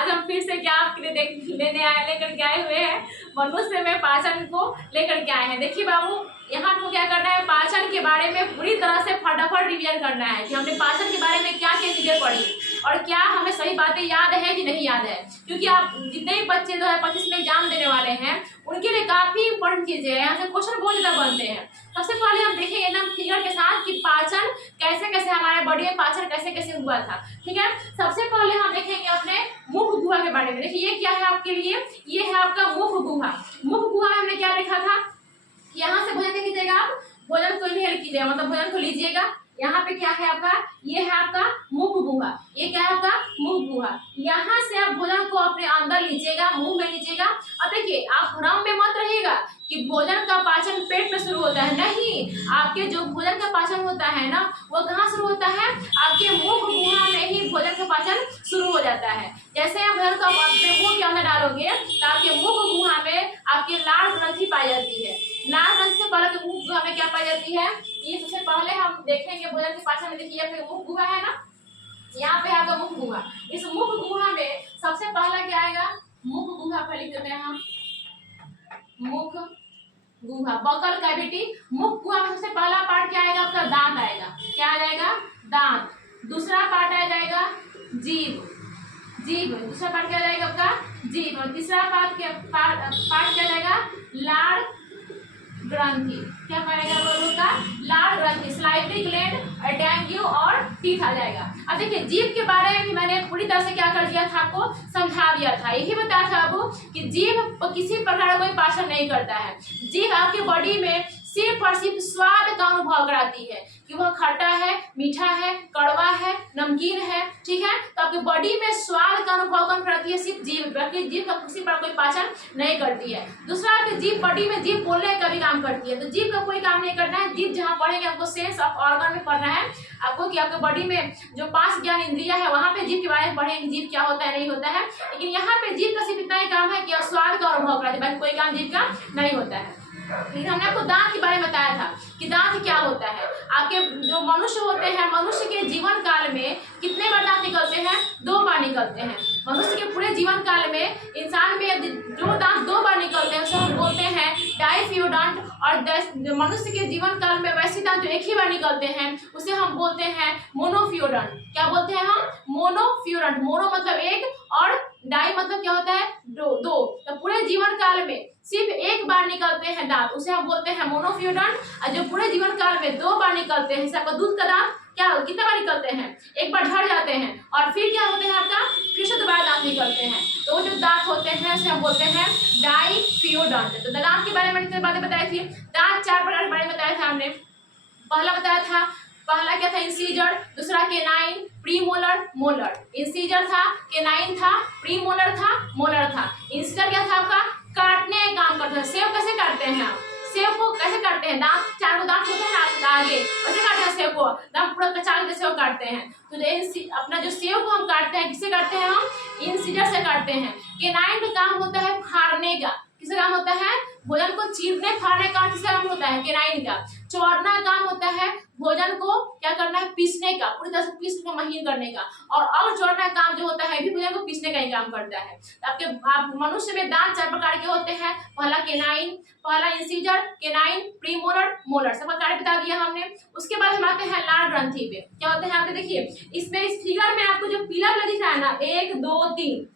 आज हम फिर से क्या आपके लिए लेकर के आए हुए हैं, मनुष्य में पाचन को लेकर के आए हैं। देखिए बाबू, यहाँ आपको क्या करना है, पाचन के बारे में पूरी तरह से फटाफट रिवीजन करना है कि हमने पाचन के बारे में क्या क्या चीजें पढ़ी और क्या हमें सही बातें याद है कि नहीं याद है। क्योंकि आप जितने भी बच्चे 2025 में एग्जाम देने वाले हैं उनके लिए काफी इंपॉर्टेंट चीजें हैं, यहाँ से क्वेश्चन बहुत ज्यादा बनते हैं। सबसे पहले हम देखेंगे एकदम फिगर के साथ कि पाचन कैसे कैसे हमारे बॉडी में पाचन कैसे कैसे हुआ था। ठीक है, सबसे पहले हम देखेंगे अपने मुख गुहा के बारे में। देखिए ये क्या है आपके लिए, ये है आपका मुख गुहा। मुख गुहा में हमने क्या लिखा था, यहाँ से भोजन कीजिएगा, आप भोजन को इनहेल कीजिएगा, मतलब भोजन को लीजिएगा। यहाँ पे क्या है आपका, ये है आपका मुख गुहा, ये क्या है आपका मुख गुहा। यहाँ से आप भोजन को अपने अंदर लीजिएगा, मुंह में लीजिएगा। और देखिए आप भ्रम में मत रहिएगा कि भोजन का पाचन पेट में शुरू होता है, नहीं, आपके जो भोजन का पाचन होता है ना वो कहाँ शुरू होता है, आपके मुख गुहा में ही भोजन का पाचन शुरू हो जाता है। जैसे आप भोजन को अपने मुंह के अंदर डालोगे तो आपके मुख गुहा में आपकी लाल ग्रंथि पाई जाती है। लाल ग्रंथि से पहले के मुख गुहा में क्या पाई जाती है, ये सबसे पहले हम देखेंगे भोजन के पाचन में। देखिए आपके मुख गुहा है ना, यहाँ पे आपका मुख गुहा, इस मुख गुहा में सबसे पहला क्या आएगा, मुख गुहा पर लिख देते हैं हम, मुख गुहा, बकल कैविटी। मुख गुहा में सबसे पहला पार्ट क्या आएगा, आपका दांत आएगा। क्या आ जाएगा, दांत। दूसरा पार्ट आ जाएगा जीभ, जीभ। दूसरा पार्ट क्या जाएगा आपका जीभ। और तीसरा पार्ट क्या जाएगा, लाड़ ग्रंथि। क्या पाएगा लोगों का, लाड़ ग्रंथि, स्लाइवरी ग्लैंड, एडेंग्यू और टीथ आ जाएगा। अब देखिए जीभ के बारे में भी मैंने पूरी तरह से क्या कर दिया था, आपको समझा दिया था। यही बताया था आपको कि जीभ किसी प्रकार का कोई पाचन नहीं करता है। जीभ आपकी बॉडी में सिर्फ और सिर्फ स्वाद का अनुभव कराती है कि वह खट्टा है, मीठा है, कड़वा है, नमकीन है। ठीक है, तो आपकी बॉडी में स्वाद का अनुभव कौन कराती है, सिर्फ जीभ। बाकी जीभ का किसी प्रकार कोई पाचन नहीं करती है। दूसरा आपकी जीभ, बॉडी में जीभ बोलने का भी काम करती है, तो जीभ का कोई काम नहीं करना है। जीभ जहाँ पढ़ेंगे आपको सेंस ऑफ ऑर्गन में पढ़ना है आपको, कि आपके बॉडी में जो 5 ज्ञान इंद्रिया है वहाँ पे जीभ के बारे में पढ़ेंगे, जीभ क्या होता है नहीं होता है। लेकिन यहाँ पे जीभ का सिर्फ इतना ही काम है कि स्वाद का अनुभव कराती है, बाकी कोई काम जीभ का नहीं होता है। हमने आपको दांत के बारे में बताया था कि दांत क्या होता है। आपके जो मनुष्य होते हैं, मनुष्य के जीवन काल में कितने बार दांत निकलते हैं, 2 बार निकलते हैं। मनुष्य के पूरे जीवन काल में इंसान में जो दांत 2 बार निकलते हैं उसे हम बोलते हैं डाइफियोडंट। और मनुष्य के जीवन काल में वैसे दांत जो एक ही बार निकलते हैं उसे हम बोलते हैं मोनोफियोडंट। क्या बोलते हैं हम, मोनोफियोडंट। मोनो मतलब एक और डाई मतलब क्या होता है, दो। तो पूरे जीवन काल में सिर्फ एक बार निकलते हैं दांत, उसे हम बोलते हैं मोनोफियोडंट। और जो पूरे जीवन काल में 2 बार निकलते हैं, जैसे आपका दूध का दांत क्या कितने बार निकलते हैं, एक बार झड़ जाते हैं और फिर क्या होते हैं आपका, फिर से दोबारा दांत निकलते हैं। तो वो जो दांत होते हैं उसे हम बोलते हैं डाइफियोडंट। तो दांत के बारे में जितनी बातें बताई थी, दांत 4 प्रकार के बारे में बताया था हमने। पहला बताया था, पहला क्या था, इंसीजर। दूसरा केनाइन, प्रीमोलर, मोलर। इंसीजर था, केनाइन था, प्रीमोलर था, मोलर था। इंसीजर क्या था आपका, काटने का काम करता है। सेब कैसे काटते हैं आप, सेब को कैसे काटते हैं, दांत 4 दांत होते हैं ना आगे, वैसे काटते हैं सेब को, दांत पूरा कचाल के सेब काटते हैं। तो अपना जो सेब को हम काटते हैं किससे काटते हैं, हम इंसीजर से काटते हैं। केनाइन का काम होता है फाड़ने का, किसका काम होता है, भोजन को चीरने फाड़ने का किसका काम होता है, केनाइन का। चौड़ना का काम होता है भोजन को क्या करना है, पीसने का, पूरी तरह से पीस को महीन करने का। और अग जोड़ना का काम जो होता है भी भोजन को पीसने का ही काम करता है। आप मनुष्य में दांत 4 प्रकार के होते हैं, पहला केनाइन, पहला इंसीजर, केनाइन, प्रीमोलर, मोलर, सबका कार्य बता दिया हमने। उसके बाद हम आते हैं लाड़ ग्रंथि पे। क्या होते हैं आपके, देखिए इसमें इस फिगर में आपको जो पीला पीला दिख रहा है ना, 1 2 3,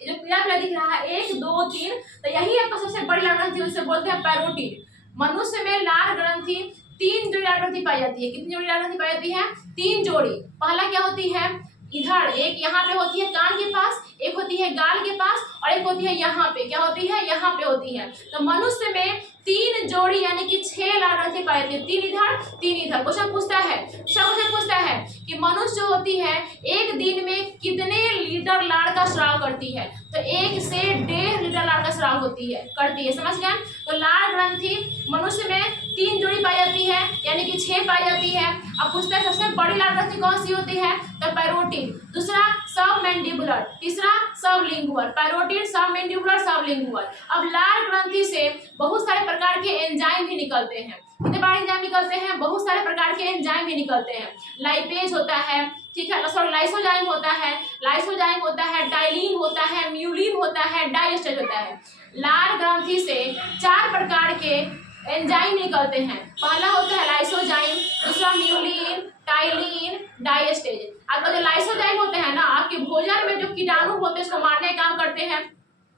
जो पीला पीला दिख रहा है 1 2 3, तो यही आपका सबसे बड़ी लाड़ ग्रंथि, उसे बोलते हैं पैरोटिड। मनुष्य में लाड़ ग्रंथि 3 जोड़ी लाड़ ग्रंथि पाई जाती है। कितनी जोड़ी लाड़ ग्रंथि पाई जाती है, 3 जोड़ी। पहला क्या होती है, इधर एक यहाँ पे होती है कान के पास, एक होती है गाल के पास और एक होती है यहाँ पे, क्या होती है, यहाँ पे होती है। तो मनुष्य में 3 जोड़ी यानी कि 6 लाड़ ग्रंथि पाई जाती है, 3 इधर 3 इधर। क्वेश्चन पूछता है कि मनुष्य जो होती है एक दिन में कितने लीटर लाड़ का स्राव करती है, तो 1 से 1.5 लीटर लाड़ का स्राव करती है, समझ गए। तो लाड़ ग्रंथि मनुष्य में 3 जोड़ी पाई जाती है यानी कि 6 पाई जाती है। अब पूछते हैं सबसे बड़ी लाड़ ग्रंथि कौन सी होती है, तो पैरोटिड। दूसरा सबमैंडिबुलर, तीसरा सबलिंगुअल। Parotid, submandibular, sublingual. अब लाड़ ग्रंथि से बहुत सारे प्रकार के एंजाइम भी निकलते हैं। कितने बार एंजाइम निकलते हैं, बहुत सारे प्रकार के एंजाइम भी निकलते हैं। लाइपेज होता है, ठीक है, सॉरी लाइसोजाइम होता है, टाइलिन होता है, म्यूलिन होता है, डाइस्टेज होता है। लाल ग्रंथि से 4 प्रकार के एंजाइम निकलते हैं। पहला होता है लाइसोजाइम, दूसरा म्यूलिन, टाइलिन, डाइस्टेज। आपका जो लाइसोजाइम होते हैं ना, आपके भोजन में जो कीटाणु होते हैं उसको मारने का काम करते हैं।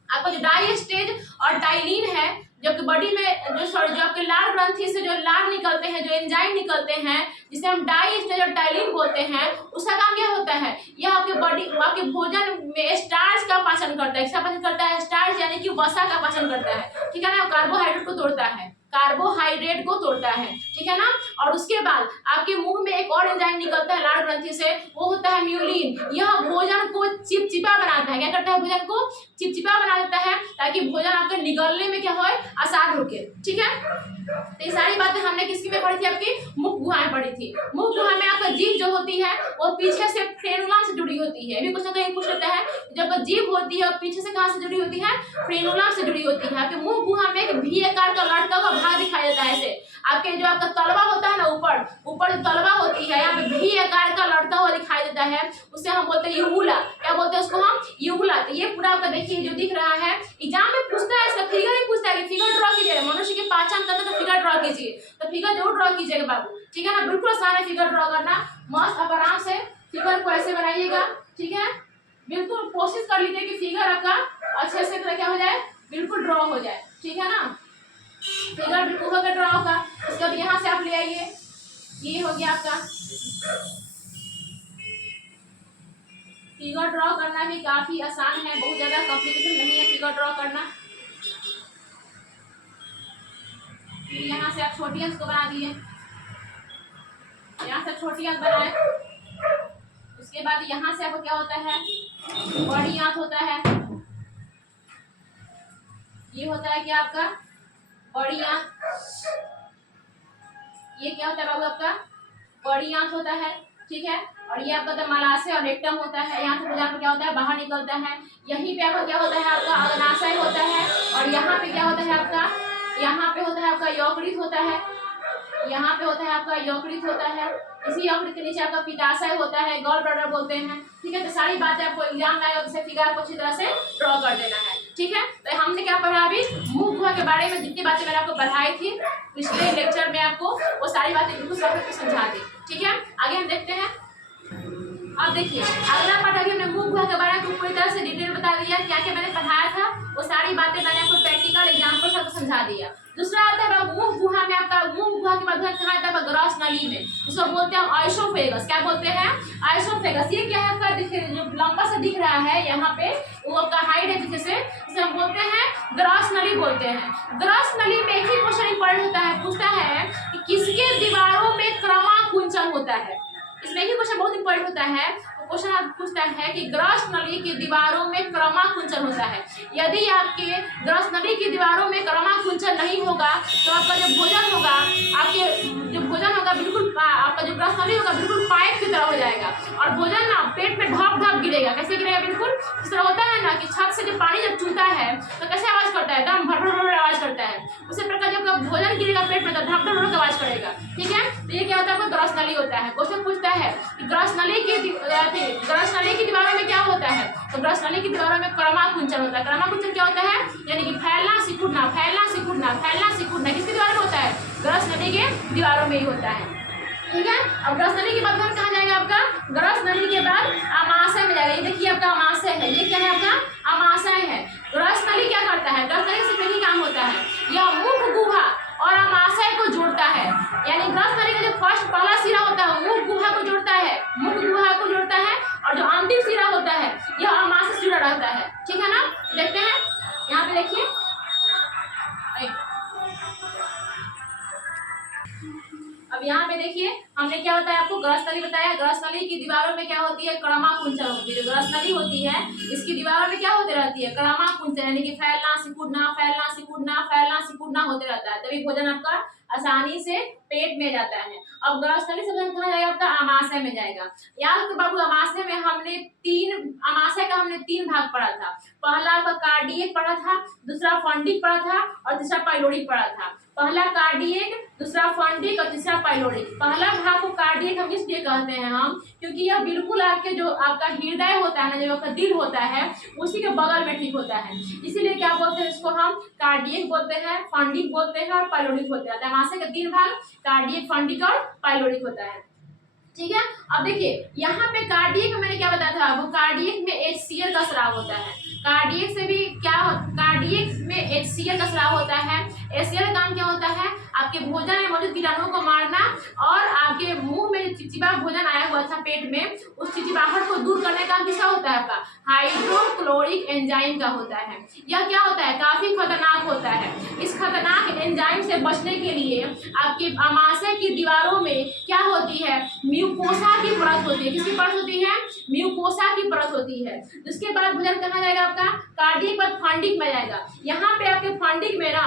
आपका जो डाइस्टेज और टाइलिन है, जो कि बॉडी में जो आपके लाल ग्रंथि से जो लाल निकलते हैं, जो एंजाइम निकलते हैं, जिसे हम डाइस्टेज और टाइलिन बोलते हैं, उसका काम क्या होता है, यह आपके बॉडी, आपके भोजन में स्टार्च का पाचन करता है। किसका पाचन करता है? स्टार्च यानी कि वसा का पाचन करता है, ठीक है ना, कार्बोहाइड्रेट को तोड़ता है, कार्बोहाइड्रेट को तोड़ता है, ठीक है ना। और उसके बाद आपके मुंह में एक और एंजाइम निकलता है लाल ग्रंथि से, वो होता है म्यूलिन। यह भोजन को चिपचिपा बनाता है। क्या करता है? भोजन को चिपचिपा बना देता है, ताकि भोजन आपके निगलने में क्या हो, आसान होके, ठीक है। तो ये सारी बातें हमने किसकी में पढ़ी थी? आपकी मुख गुहा में पढ़ी थी। मुख गुहा में आपका जीभ जो होती है वो पीछे से फ्रेनुला से जुड़ी होती है। अभी कुछ ना कहीं पूछ लेता है, जब जीभ होती है और पीछे से कहाँ से जुड़ी होती है? फ्रेनुला से जुड़ी होती है। आपके मुख गुहा में एक वी आकार का लटका हुआ भाग दिखाई देता है। ऐसे आपके जो आपका तलवा होता है ना, ऊपर जो तलवा होती है, यहाँ पे वी आकार का लटका हुआ दिखाई देता है, उसे हम बोलते हैं यूबुला। क्या बोलते हैं उसको? हम यूबुला। तो ये पूरा आपका देखिए जो दिख रहा है, एग्जाम में पूछता है, इसका फिगर ही पूछता है कि फिगर ड्रॉ कीजिए, मनुष्य के पाचन तंत्र का फिगर ड्रॉ कीजिए। तो फिगर जरूर ड्रॉ कीजिएगा बाबू, ठीक है ना। बिल्कुल आसान है फिगर ड्रॉ करना। मस्त आप आराम से फिगर को ऐसे बनाइएगा, ठीक है। बिल्कुल कोशिश कर लीजिए कि फिगर आपका अच्छे से क्या हो जाए, बिल्कुल ड्रॉ हो जाए, ठीक है ना। फिगर बिल्कुल होकर ड्रॉ होगा। उसके बाद यहाँ से आप ले आइए, ये हो गया आपका। फिगर ड्रॉ करना भी काफी आसान है, बहुत ज्यादा कॉम्प्लिकेटेड नहीं है फिगर ड्रॉ करना। यहाँ से आप छोटी अंश को बना दिए, यहाँ से छोटी अंश बनाए। उसके बाद यहाँ से आपको क्या होता है, बड़ी आंत होता है। ये होता है क्या आपका बड़ी आंत। ये क्या होता है बाबू आपका बड़ी आंत होता है, ठीक है। और ये आपका मलाशय और रेक्टम होता है। यहाँ से भोजन क्या होता है, बाहर निकलता है। यहीं पे आपका क्या होता है, आपका अग्नाशय होता है। और यहाँ पे क्या होता है आपका, यहाँ पे होता है आपका यकृत होता है, यहाँ पे होता है आपका यकृत होता है। इसी यकृत के नीचे आपका पित्ताशय होता है, गॉल ब्लैडर बोलते हैं, ठीक है। तो सारी बातें आपको एग्जाम में आएगा, उसे फिगर को अच्छी तरह से ड्रॉ कर देना है, ठीक है। तो हमने क्या पढ़ा अभी, मुख गुहा के बारे में जितनी बातें मैंने आपको पढ़ाई थी पिछले लेक्चर में, आपको वो सारी बातें बिल्कुल सब समझा दी, ठीक है। आगे हम देखते हैं। अब देखिए अगला पार्ट, अभी हमने मुख गुहा के बारे में पूरी तरह से डिटेल बता दिया, क्या क्या मैंने पढ़ाया था, वो सारी बातें मैंने आपको प्रैक्टिकल एग्जाम्पल सब समझा दिया। दूसरा आता है मुख गुहा में, आपका मुख गुहा के माध्यम कहाँ आता है, ग्रॉस नली में, जिसको बोलते हैं आइसोफेगस। क्या बोलते हैं? आइसोफेगस। ये क्या है आपका, देखिए जो लंबा सा दिख रहा है यहाँ पे, वो आपका हाइट है जिसे हम बोलते हैं ग्रॉस नली बोलते हैं। ग्रॉस नली में एक ही क्वेश्चन इंपॉर्टेंट होता है, पूछता है कि किसके दीवारों में क्रमाकुंचन होता है। इसमें ही क्वेश्चन बहुत इंपॉर्टेंट होता है। क्वेश्चन आप पूछता है कि ग्रॉस नली की दीवारों में क्रमाकुंचन होता है। यदि आपके ग्रॉस नली की दीवारों में क्रमाकुंचन नहीं होगा तो आपका जो भोजन होगा, आपके जो भोजन होगा बिल्कुल, आपका जो ग्रॉस नली होगा बिल्कुल पाइप की तरह हो जाएगा, और भोजन ना पेट में ढप ढप गिरेगा। कैसे गिरेगा? बिल्कुल इस तरह होता है ना कि छत से जब पानी जब चूता है तो कैसे आवाज करता है, एकदम भर भर आवाज करता है। उसी प्रकार जब भोजन गिरेगा पेट में तो ढप ढप आवाज करेगा, ठीक है। तो ये क्या होता है, आपका ग्रॉस नली होता है। क्वेश्चन पूछता है कि ग्रॉस नली की दीवारों में क्या होता है, तो ग्रॉस नली की दीवारों में क्रमाकुंचन होता है। क्रमाकुंचन क्या होता है, यानी कि फैलना सिकुड़ना, फैलना सिकुड़ना, फैलना सिकुड़ना किसकी दीवार में होता है, ग्रॉस नली के दीवारों में ही होता है, ठीक है। अब ग्रॉस नली के बाद कहाँ जाएगा आपका, ग्रॉस नली के बाद अमाशय में जाएगा। ये देखिए आपका अमाशय है, ये क्या है आपका अमाशय है। ग्रॉस नली क्या करता है, ग्रॉस नली से यही काम होता है, यह मुख गुहा और अमाशय को जोड़ता है। यानी ग्रॉस नली का जो फर्स्ट पहला सिरा होता है मुख गुहा को जोड़ता है, मुख गुहा को जोड़ता है, और जो अंतिम सिरा होता है यह अमाशय से जुड़ा रहता है, ठीक है ना। देखते हैं यहाँ पे, देखिए अब यहाँ पे देखिए हमने क्या होता है आपको ग्रॉस नली बताया। ग्रॉस नली की दीवारों में क्या होती है, क्रमाकुंचन होती है। जो ग्रॉस नली होती है इसकी दीवारों में क्या होती रहती है, क्रमाकुंचन, यानी कि फैलना सिकुड़ना, फैलना सिकुड़ना, फैलना सिकुड़ना होते रहता है, तभी भोजन आपका आसानी से पेट में जाता है। अब ग्रॉस नली से भोजन कहाँ जाएगा, आपका अमाशय में जाएगा। याद तो बाबू अमाशय में हमने अमाशय का हमने 3 भाग पढ़ा था। पहला आपका कार्डियक पढ़ा था, दूसरा फंडिक पढ़ा था, और तीसरा पाइलोरिक पढ़ा था। पहला कार्डियक, दूसरा फंडिक और तीसरा पाइलोरिक। पहला भाग को कार्डियक हम इसलिए कहते हैं हम क्योंकि यह बिल्कुल आपके जो आपका हृदय होता है ना, जो आपका दिल होता है उसी के बगल में ठीक होता है, इसीलिए क्या बोलते हैं इसको हम कार्डियक बोलते हैं, फंडिक बोलते हैं और पाइलोरिक बोलते हैं। तमाशे का 3 भाग कार्डियक, फंडिक और पाइलोरिक होता है। ठीक है, अब देखिए यहाँ पे कार्डियक में मैंने क्या बताया था, वो कार्डियक में HCl का स्राव होता है। कार्डियक से भी क्या, कार्डियक में HCl का स्राव होता है। HCl का काम क्या होता है, आपके भोजन में मौजूद कीटाणुओं को मारना और आपके मुंह में जो चिपचिपा भोजन आया हुआ था पेट में, उस चिपचिपाहट को दूर करने का किसका होता है, आपका हाइड्रोक्लोरिक एंजाइम का होता है। यह क्या होता है, काफी खतरनाक होता है। इस खतरनाक एंजाइम से बचने के लिए आपके आमाशय की दीवारों में क्या होती है, म्यूकोसा की परत होती है। किसकी परत होती है, म्यूकोसा की परत होती है। उसके बाद भोजन कहाँ जाएगा आपका, कार्डियक पर फंडिक में जाएगा। यहाँ पे आपके फंडिक में ना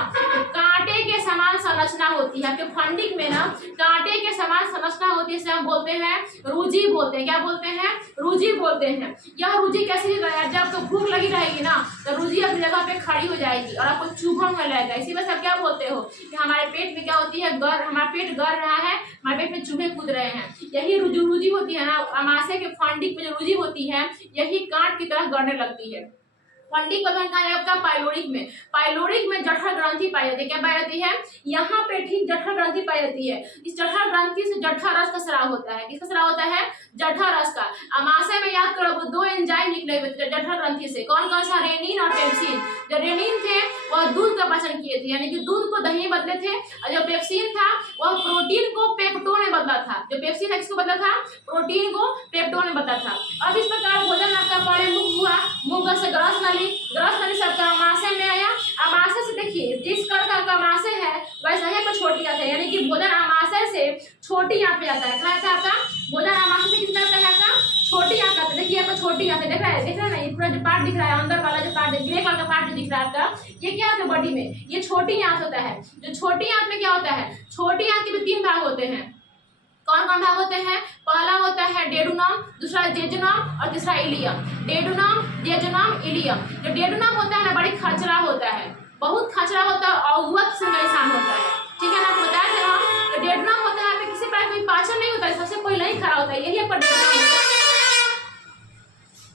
कांटे के समान संरचना होती है, आपके फंडिक में ना कांटे के समान संरचना होती है, इसे हम बोलते हैं रुझी बोलते हैं। क्या बोलते हैं, रुझी बोलते हैं। यह रुझी कैसी है, जब आपको भूख लगी रहेगी ना तो रुझी अपनी जगह पे खड़ी हो जाएगी और आपको चुभने लगेगा। इसी वजह से आप क्या बोलते हो कि हमारे पेट में क्या होती है, हमारा पेट गड़ रहा है, हमारे पेट में चूहे कूद रहे हैं। यही रुझी होती है ना, आमाशय के फंडिक में जो रुझी होती है यही कांट की तरह गड़ने लगती है। फंडिक बदन कहाँ है आपका, पाइलोरिक में। पाइलोरिक में जठर ग्रंथि पाई जाती है। क्या पाई जाती है, यहाँ पे ठीक जठर ग्रंथि पाई जाती है। इस जठर ग्रंथि से जठर रस का स्राव होता है। किसका स्राव होता है, जठर रस का। आमाशय में याद करो 2 एंजाइम निकले हुए थे जठर ग्रंथि से, कौन कौन सा, रेनिन और पेप्सिन। जो रेनिन थे वह दूध का पाचन किए थे, यानी कि दूध को दही में बदले थे, और जो पेप्सिन था वह प्रोटीन को पेप्टोन में बदला था। जो पेप्सिन है किसको बदला था, प्रोटीन को पेप्टोन में बदला था। अब इस प्रकार भोजन आपका पहले मुख हुआ, मुख से ग्रस नली से आपका आमाशय में आया। आमाशय से देखिए जिस कण का आमाशय है वैसा ही आपका छोटी आंत है, यानी कि भोजन आमाशय से छोटी आंत पे जाता है। कहाँ आता है आपका भोजन आमाशय से, किस तरह का है आपका, छोटी आंत आता है। देखिए आपका छोटी आंत देख रहा है ना, ये पूरा जो पार्ट दिख रहा है अंदर वाला जो पार्ट, ग्रे कलर का पार्ट जो दिख रहा है आपका, ये क्या होता है बॉडी में, ये छोटी आंत होता है। जो छोटी आंत में क्या होता है, छोटी आंत के भी 3 भाग होते हैं। कौन कौन भाग होते हैं, पहला होता है डेडुनम, दूसरा जेजुनम और तीसरा इलियम। Duodenum, jejunum, ileum. जो डेडुनम होता है ना बड़ी खचरा होता है, बहुत खचरा होता है और अवध से निशान होता है। ठीक है ना, आपको बताया थे हम। तो डेडुनम होता है किसी प्रकार कोई पाचन नहीं होता है, सबसे पहले ही खड़ा होता है, यही आपका डेडुनम होता है।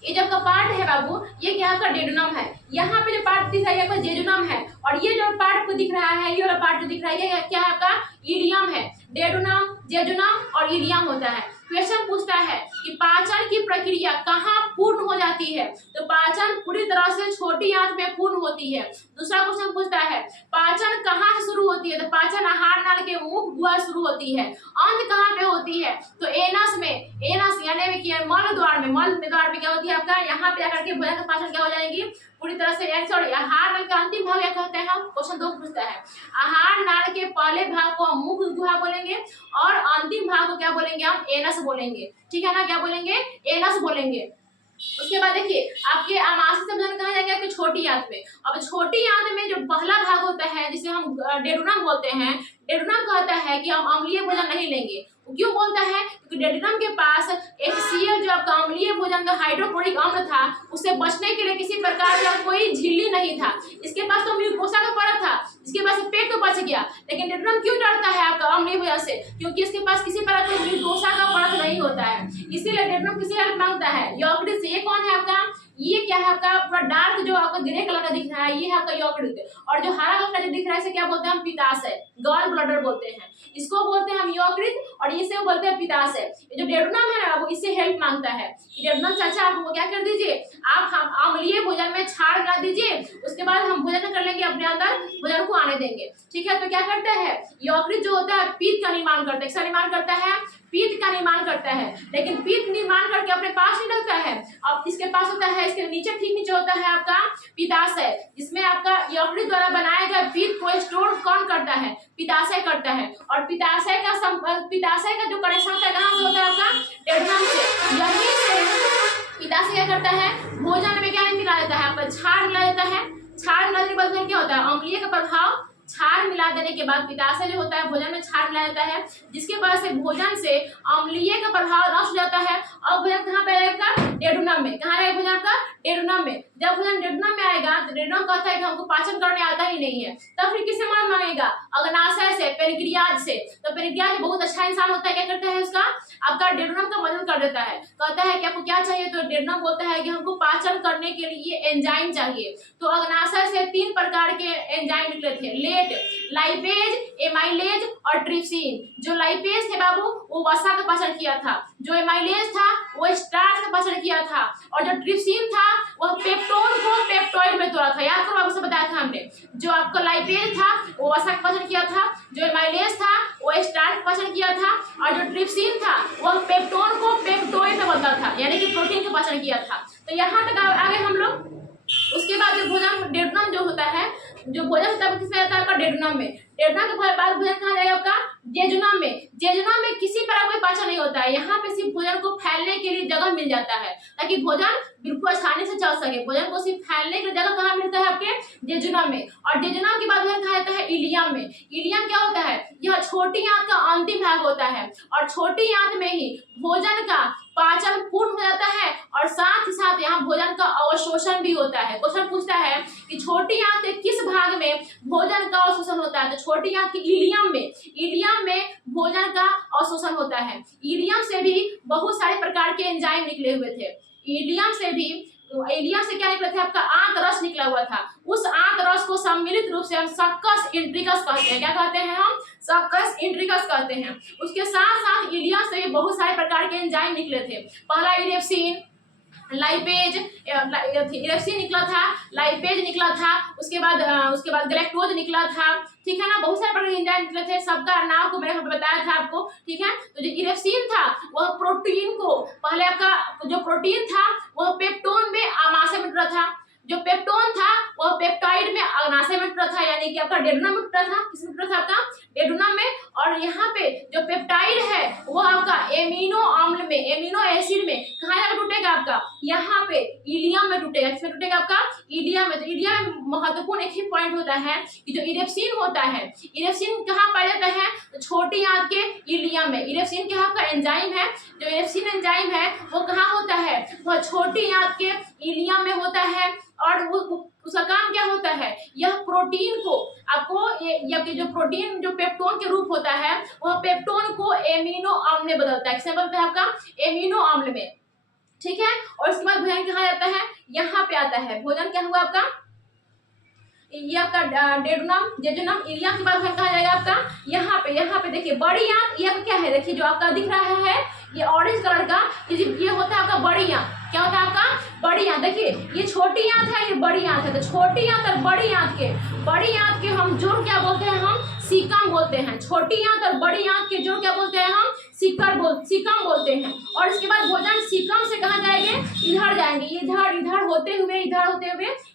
ये जो आपका पार्ट है बाबू, ये क्या आपका डेडुनम है। यहाँ पे जो पार्ट दिख रहा है आपका जेजुनम है, और ये जो पार्ट को दिख रहा है, ये वाला पार्ट जो दिख रहा है ये क्या है आपका, इलियम है। डेडुनम, जेजुनम और इलियम होता है। क्वेश्चन पूछता है कि पाचन की प्रक्रिया कहाँ पूर्ण हो जाती है, तो पाचन पूरी तरह से छोटी आंत में पूर्ण होती है। दूसरा क्वेश्चन पूछता है पाचन कहाँ से शुरू होती है, तो पाचन आहार नाल के मुख गुहा शुरू होती है। अंत कहाँ पे होती है, तो एनस में, एनस यानी कि मल द्वार में। मल द्वार में क्या होती है आपका, यहाँ पे आकर के भोजन का पाचन क्या हो जाएगी पूरी तरह से। सॉरी, आहार नाल का अंतिम भाग क्या कहते हैं हम, क्वेश्चन 2 पूछता है। आहार नाल के पहले भाग को हम मुख गुहा बोलेंगे और अंतिम भाग को क्या बोलेंगे हम, एनस बोलेंगे। ठीक है ना, क्या बोलेंगे, एनस बोलेंगे। उसके बाद देखिए आपके आमाशय से भोजन कहाँ जाएगा, आपकी छोटी आंत में। अब छोटी आंत में जो पहला भाग होता है जिसे हम डेडुनम बोलते हैं, डेडुनम कहता है कि हम अम्लीय भोजन नहीं लेंगे। क्यों बोलता है, क्योंकि डेडुनम के पास HCl जो आपका अम्लीय भोजन का हाइड्रोक्लोरिक अम्ल था, उससे बचने के लिए किसी प्रकार का कोई झिल्ली नहीं था। इसके पास तो म्यूकोसा का परत था, इसके पास पेट तो बच गया, लेकिन डेडुनम क्यों डरता है आपका अम्लीय भोजन से, क्योंकि इसके पास किसी प्रकार का म्यूकोसा का परत नहीं होता है। इसीलिए डेडुनम किसी हेल्प मांगता है, यकृत से। ये कौन है आपका, ये क्या है आपका पूरा डार्क जो आपका ग्रे कलर का दिख रहा है, ये है आपका यकृत। और जो हरा कलर का जो दिख रहा है इसे क्या बोलते हैं हम, पित्ताशय, गॉल ब्लैडर बोलते हैं। इसको बोलते हैं हम यकृत और इसे बोलते हैं पित्ताशय। जो डेडुनम है ना वो इससे हेल्प मांगता है कि डेडुनम चाचा आप वो क्या कर दीजिए, आप हम अम्लीय भोजन में छाड़ लगा दीजिए, उसके बाद हम भोजन कर लेंगे, अपने अंदर भोजन को आने देंगे। ठीक है, तो क्या करता है यकृत जो होता है पित्त का निर्माण करता है। किसका निर्माण करता है, पित्त का निर्माण करता है। लेकिन पित्त निर्माण करके अपने पास नहीं रखता है, अब इसके पास होता है, इसके नीचे ठीक नीचे होता है आपका पित्ताशय, जिसमें आपका यकृत द्वारा बनाया गया पित्त को स्टोर कौन करता है, पित्ताशय करता है। और पित्ताशय का जो कनेक्शन होता है कहाँ से होता है आपका, डेडुनम से। यहीं से पित्ताशय क्या करता है, भोजन में क्या मिला देता है आपका, छाड़ मिला देता है। छाड़ मिला देने के बाद क्या होता है, अम्लीय का प्रभाव छाड़ मिला देने के बाद पित्ताशय जो होता है भोजन में छाड़ मिला जाता है, जिसके वजह से भोजन से अम्लीय का प्रभाव नष्ट हो जाता है। अब भोजन कहाँ पे आएगा, डेडुनम में। कहाँ आएगा भोजन का, डेडोनम में। जब भोजन डेडोनम में आएगा तो डेडोनम कहता है कि हमको पाचन करने आता ही नहीं है, तब फिर किससे मदद मांगेगा? अग्नाशय से, पेनक्रियाज से। तो पेनक्रियाज बहुत अच्छा इंसान होता है, क्या करता है उसका आपका डेडोनम का मदद कर देता है। कहता है कि आपको क्या चाहिए, तो डेडोनम बोलता है कि हमको पाचन करने के लिए एंजाइम चाहिए। तो अग्नाशय से 3 प्रकार के एंजाइम निकले थे, लेट, लाइपेज, एमाइलेज और ट्रिप्सिन। जो लाइपेज थे बाबू वो वसा का पाचन किया था, जो एमाइलेज था वो स्टार्च का पाचन किया था, और जो ट्रिप्सिन था वह पेप्टोन को पेप्टोइड में तोड़ा था। याद करो, आपको बताया था हमने। जो आपका लाइपेज था वो वसा का पाचन किया था, जो एमाइलेज था वो स्टार्च का पाचन किया था, और जो ट्रिप्सिन था वह पेप्टोन को पेप्टोइड में बदला था, यानी कि प्रोटीन का पाचन किया था। तो यहाँ तक आगे हम लोग। उसके बाद जो भोजन डेडोनम जो होता है, जो भोजन होता है किसमें आता है आपका? डेडोनम में। डेडोनम के बाद भोजन कहाँ जाएगा आपका? जेजुनम में। जेजुनम में किसी तरह कोई पाचन नहीं होता है, यहाँ पे सिर्फ भोजन को फैलने के लिए जगह मिल जाता है, ताकि भोजन बिल्कुल आसानी से चल सके। भोजन को सिर्फ फैलने के लिए जगह कहाँ मिलता है? आपके जेजुनम में। और जेजुनम के बाद भोजन कहाँ जाता है? इलियम में। इलियम क्या होता है? यह छोटी आंत का अंतिम भाग होता है, और छोटी आंत में ही भोजन का पाचन पूर्ण हो जाता है, और साथ ही साथ यहाँ भोजन का अवशोषण भी होता है। क्वेश्चन पूछता है कि छोटी आंत के किस भाग में भोजन का अवशोषण होता है? तो छोटी आंत के इलियम में। इलियम में भोजन का अवशोषण होता है। इलियम से भी बहुत सारे प्रकार के एंजाइम निकले हुए थे। इलियम से क्या निकला था? आपका आंत रस निकला हुआ था। उस आंत रस को सम्मिलित रूप से हम सक्कस इंट्रिकस कहते हैं। क्या कहते हैं हम? सक्कस इंट्रिकस कहते हैं। उसके साथ साथ इलियम से भी बहुत सारे प्रकार के एंजाइम निकले थे। पहला इरेप्सिन, लाइपेज, इरेप्सिन निकला था, लाइपेज निकला था, उसके बाद गैलेक्टोज निकला था, ठीक है ना। बहुत सारे प्रकार के एंजाइम निकले थे, सबका नाम को मैंने बताया था आपको, ठीक है। तो जो इरेप्सिन था वह प्रोटीन को, पहले आपका जो प्रोटीन था वह पेप्टोन में आमाशय में टूटा था, जो पेप्टोन था वह पेप्टाइड में अग्नाशय में टूटा था, यानी कि आपका डेडोनम में टूटा था। किसमें टूटा था? आपका डेडोनम में। और यहाँ पे जो पेप्टाइड है वो आपका एमिनो अम्ल में, एमिनो एसिड में कहाँ जाकर टूटेगा? आपका यहाँ पे इलियम में टूटेगा। किसमें टूटेगा? आपका इलियम में। तो इलियम में महत्वपूर्ण एक ही पॉइंट होता है कि जो इरेप्सिन होता है, इरेप्सिन कहाँ पाया जाता है? तो छोटी आंत के इलियम में। इरेप्सिन क्या आपका एंजाइम है? जो इरेप्सिन एंजाइम है वो कहाँ होता है? वह छोटी आंत के इलियम में होता है, और वो उसका काम क्या होता है? यह प्रोटीन को आपको ये जो प्रोटीन जो पेप्टोन के रूप होता है वह पेप्टोन को एमिनो अम्ल में बदलता है। किसमें बदलता है? आपका एमिनो अम्ल में, ठीक है। और उसके बाद भोजन कहाँ जाता है? यहाँ पे आता है। भोजन क्या हुआ आपका? ये आपका डेडोनम, जेजुनम, इलियम के बाद कहाँ जाएगा? आपका यहाँ पे देखिए बड़ी आंत। ये क्या है? देखिए जो आपका दिख रहा है ये ऑरेंज कलर का, ये होता है आपका बड़ी आंत। क्या होता है आपका? बड़ी आंत। देखिए ये छोटी आंत है, ये बड़ी आंत है। तो छोटी आंत और बड़ी आंत के हम जोड़ क्या बोलते हैं? हम सीकम बोलते हैं। छोटी आंत और बड़ी आंत के जोड़ क्या बोलते हैं? हम सीकम बोलते हैं। और इसके बाद भोजन सीकम से कहाँ जाएंगे? इधर जाएंगे, इधर होते हुए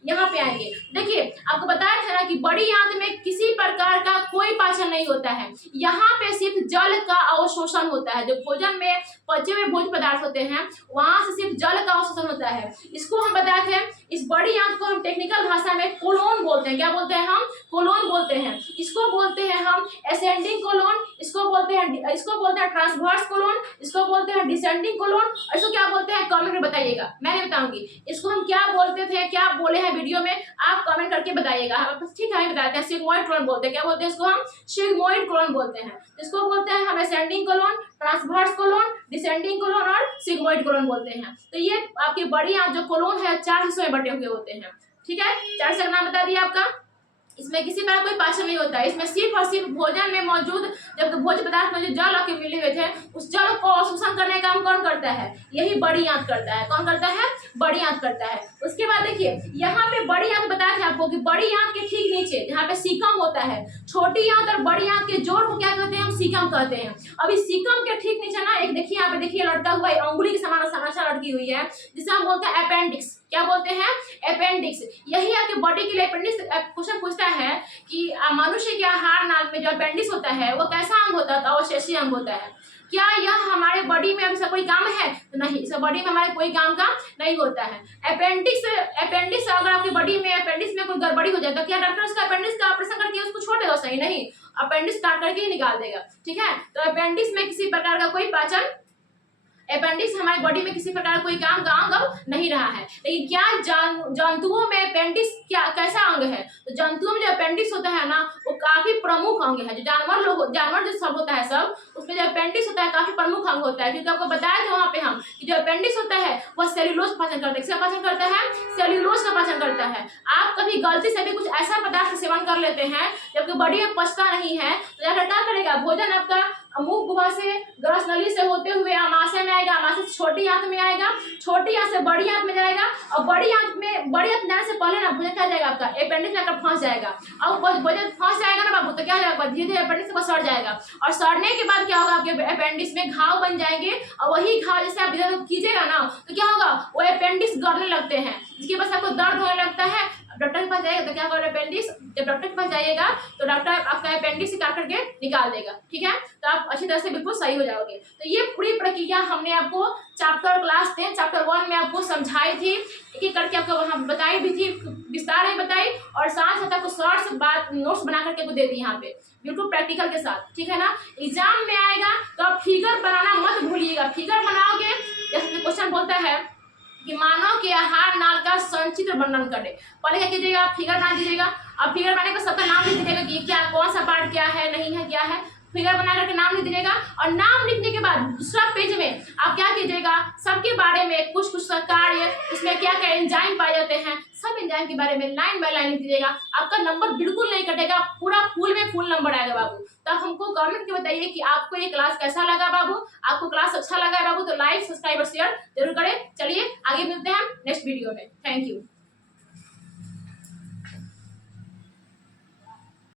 यहाँ पे आएंगे। देखिए आपको बताया था ना कि बड़ी आंत में किसी प्रकार का कोई पाचन नहीं होता है, यहाँ पे सिर्फ जल का अवशोषण होता है। जो भोजन में पचे हुए भोज्य पदार्थ होते हैं वहां से सिर्फ जल का अवशोषण होता है। इसको हम बताए थे, इस बड़ी आंत को हम टेक्निकल भाषा में कोलोन बोलते हैं। क्या बोलते हैं? हम कोलोन बोलते हैं। इसको बोलते हैं हम असेंडिंग कोलोन, इसको बोलते हैं ट्रांसवर्स कोलोन, इसको बोलते हैं डिसेंडिंग कोलोन, और इसको क्या बोलते हैं? कमेंट में बताइएगा, मैं नहीं बताऊंगी। इसको हम क्या बोलते थे, क्या बोले हैं वीडियो में, आप कमेंट करके बताइएगा। ठीक है, हम बताते हैं। सिग्मोइड कोलोन बोलते हैं। क्या बोलते हैं इसको? हम सिग्मोइड कोलोन बोलते हैं। इसको बोलते हैं हम ascending colon, transverse colon, descending colon और सिग्मोइड कोलोन बोलते हैं। तो ये आपकी बड़ी आंत जो कोलोन है 4 हिस्सों में बटे हुए होते हैं, ठीक है। 4 हिस्सों का नाम बता दिया आपका। इसमें किसी तरह कोई पाचन नहीं होता है। इसमें सिर्फ और सिर्फ भोजन में मौजूद जब भोज्य पदार्थ में जो जल के मिले हुए थे उस जल को अवशोषण करने का काम कौन करता है? यही बड़ी आंत करता है। कौन करता है? बड़ी आंत करता है। उसके बाद देखिए यहाँ पे बड़ी आंत बताया था आपको कि बड़ी आंत के ठीक नीचे जहाँ पे सीकम होता है, छोटी आंत और बड़ी आंत के जोड़ को क्या कहते हैं? हम सीकम कहते हैं। अभी सीकम के ठीक नीचे ना एक देखिए, यहाँ पे देखिए लड़का हुआ है, अंगुली के समान समाचार लड़की हुई है, जिसे हम बोलते हैं अपेंडिक्स। क्या बोलते हैं? अपेंडिक्स। यही आपके बॉडी के लिए अपेंडिक्स क्वेश्चन पूछता है कि मनुष्य के आहार नाल में जो अपेंडिक्स होता है वो कैसा अंग होता है? तो अवशेषीय अंग होता है। क्या यह हमारे बॉडी में अभी कोई काम है? तो नहीं, इस बॉडी में हमारे कोई काम का नहीं होता है। अपेंडिक्स अगर आपकी बॉडी में अपेंडिक्स में कोई गड़बड़ी हो जाए तो क्या डॉक्टर उसका अपेंडिक्स का ऑपरेशन करके उसको छोड़ देगा? सही नहीं, अपेंडिक्स काट करके ही निकाल देगा, ठीक है। तो अपेंडिक्स में किसी प्रकार का कोई पाचन, अपेंडिक्स हमारी बॉडी में किसी प्रकार कोई काम का अंग अब नहीं रहा है। लेकिन क्या जंतुओं में अपेंडिक्स क्या कैसा अंग है? तो जंतुओं में जो अपेंडिक्स होता है ना, वो काफी प्रमुख अंग है। जो जानवर जो सब होता है सब, उसमें जो अपेंडिक्स होता है काफी प्रमुख अंग होता है। क्योंकि आपको बताया था वहाँ पे हम कि जो अपेंडिक्स होता है वह सेल्यूलोज का पाचन करता है। किसका पाचन करता है? सेल्यूलोज का पाचन करता है। आप कभी गलती से भी कुछ ऐसा पदार्थ का सेवन कर लेते हैं जबकि बॉडी में पचता नहीं है, तो जाकर क्या करेगा? भोजन आपका मुख गुहा से, ग्रस नली से होते हुए आमाशय में आएगा, आमाशय से छोटी आंत में आएगा, छोटी आंत से बड़ी आंत में जाएगा, और बड़ी आंत जाने से पहले ना भोजन क्या जाएगा? आपका अपेंडिक्स में आकर फंस जाएगा। अब भोजन फंस जाएगा ना बाबू, तो क्या हो जाएगा? धीरे धीरे अपेंडिक्स में सड़ जाएगा, और सड़ने के बाद क्या होगा? आपके अपेंडिक्स में घाव बन जाएंगे, और वही घाव जैसे आप इधर कीजिएगा ना, तो क्या होगा? वो अपेंडिक्स गड़ने लगते हैं, जिसकी वजह से आपको दर्द होने लगता है। डॉक्टर के पास जाएगा तो क्या करेगा? अपेंडिक्स, जब डॉक्टर के पास जाइएगा तो डॉक्टर आपका अपेंडिक्स काट करके निकाल देगा, ठीक है? तो आप अच्छी तरह से बिल्कुल सही हो जाओगे। तो ये पूरी प्रक्रिया हमने आपको चैप्टर क्लास 10 चैप्टर 1 में आपको समझाई थी, एक एक करके आपको वहाँ बताई भी थी, विस्तार में बताई, और साथ साथ आपको शॉर्ट्स बात नोट्स बना करके आपको दे दी यहाँ पे, बिल्कुल प्रैक्टिकल के साथ, ठीक है ना? एग्जाम में आएगा तो आप फिगर बनाना मत भूलिएगा। फिगर बनाओगे, जैसे क्वेश्चन बोलता है कि मानव के आहार नाल का संचित्र वर्णन करे, पहले क्या कीजिएगा? आप फिगर बना दीजिएगा। अब फिगर बनाने का सबका नाम लिख दीजिएगा कि क्या कौन सा पार्ट क्या है, नहीं है, क्या है। फिगर बना करके नाम लिख दीजिएगा, और नाम लिखने के बाद दूसरा पेज में आप क्या कीजिएगा? सबके बारे में कुछ कुछ कार्य, उसमें क्या क्या एंजाइम पाए जाते हैं, सब एंजाइम के बारे में लाइन बाय लाइन लिख दीजिएगा। आपका नंबर बिल्कुल नहीं कटेगा, पूरा फुल में फुल नंबर आएगा बाबू। तो आप हमको कमेंट में बताइए कि आपको ये क्लास कैसा लगा बाबू। आपको क्लास अच्छा लगा है बाबू तो लाइक, सब्सक्राइब और शेयर जरूर करें। चलिए आगे मिलते हैं नेक्स्ट वीडियो में। Thank you.